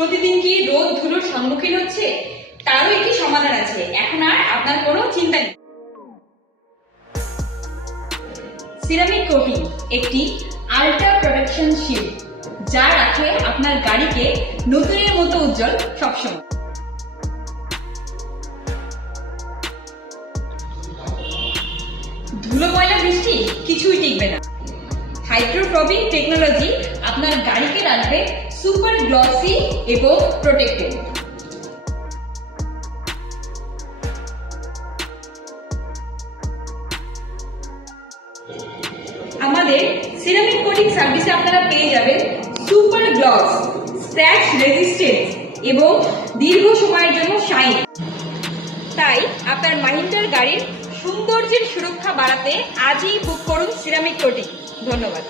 প্রতিদিন কি রোদ ধুলোর সম্মুখীন হচ্ছে? তারও একটি সমাধান আছে, এখন আর আপনার কোনো চিন্তা নেই। সিরামিক কোটিং একটি আল্ট্রা প্রোটেকশন শিল্ড, যা রাখে আপনার গাড়িকে নতুনের মতো উজ্জ্বল সবসময়। ধুলো ময়লা বৃষ্টি কিছুই টিকবে না। হাইড্রোফোবিক টেকনোলজি আপনার গাড়িকে রাখবে সুপার গ্লসি এবং প্রোটেক্টেড। আমাদের সিরামিক কোটিং সার্ভিসে আপনারা পেয়ে যাবেন সুপার গ্লস, স্ক্র্যাচ রেজিস্ট্যান্স এবং দীর্ঘ সময়ের জন্য শাইন। তাই আপনার মাহিন্দ্রার গাড়ির সৌন্দর্যের সুরক্ষা বাড়াতে আজই বুক করুন সিরামিক কোটিং। ধন্যবাদ।